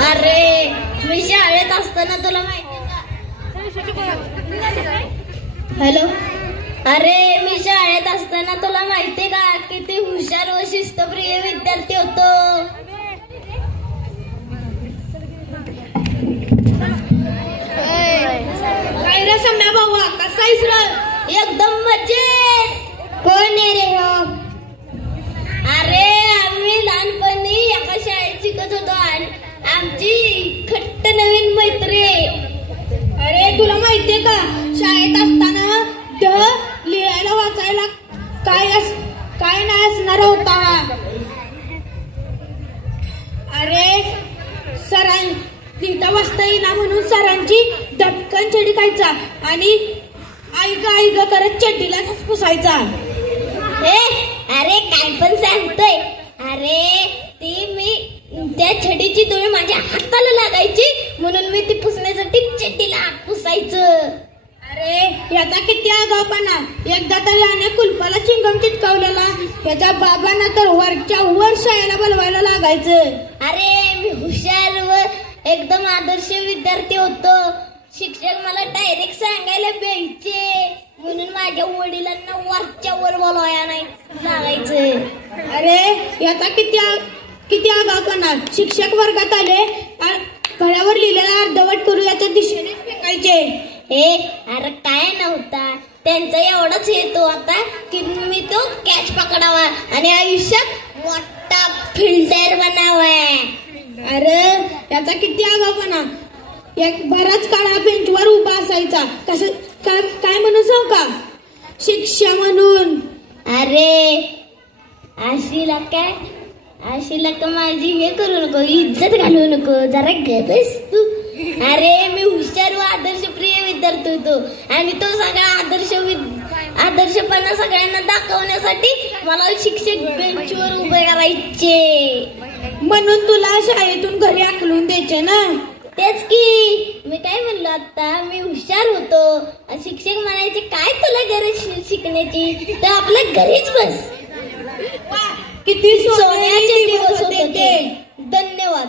अरे मी शाळेत असताना तुला माहिती का? हॅलो, अरे मी शाळेत असताना तुला माहिती का किती हुशार व शिस्तप्रिय विद्यार्थी होतो. काय रे सम्या भाऊ, कसा आहेस रे? एकदम मजेत. कोण आहे रे हो? अरे आम्ही लहानपणी एका शाळेत शिकत होतो आणि आमची खट्ट नवीन मैत्री. अरे तुला माहितीये का, शाळेत असताना लिहायला वाचायला काय नाही असणार होता. अरे लिहिता वाचता येईना म्हणून सरांची दटकन छडी खायचा आणि आई ग करत चड्डीला पुसायचा. अरे काय पण सांगतोय. अरे ती मी त्या छडीची धूळ माझ्या हाताला लागायची म्हणून मी ती पुसण्यासाठी चड्डीला पुसायचं. अरे याचा किती आगाऊपणा. एकदा तर याने कुलपाला चिंगम चिटकावलेला. त्याच्या बाबांना तर वरच्या वर शाळेला बोलवायला लागायचं. अरे मी हुशार व एकदम आदर्श विद्यार्थी होतो. शिक्षक मला डायरेक्ट सांगायला द्यायचे म्हणून माझ्या वडिलांना वरच्या वर बोलवायला नाही लागायचं. अरे याचा किती आगाऊपणा. शिक्षक वर्गात आले, फळ्यावर लिहिलेला अर्धवट करू याच्या दिशेने फेकायचे. अरे काय नव्हता त्यांचा एवढाच हेतू होता की मी तो कॅच पकडावा आणि आयुष्यात मोठा फिल्डर बनावा. अरे याचा किती आगाऊपणा. बराच काळा बेंचवर उभा असायचा. काय म्हणून सांग का, शिक्षा म्हणून. अरे आशीला का माझी हे करू नको, इज्जत घालवू नको, जरा गबस तू. अरे मी हुशार व आदर्शप्रिय विद्यार्थी होतो आणि तो सगळा आदर्शपणा सगळ्यांना दाखवण्यासाठी मला शिक्षक बेंचवर उभे करायचे. म्हणून तुला शाळेतून घरी आकलून द्यायचे ना. तेच की मी काय म्हणलो आता, मी हुशार होतो. शिक्षक म्हणायचे काय तुला गरज शिकण्याची, तर आपल्या घरीच बस. किती सोन्याचे दिवस होते ते. धन्यवाद.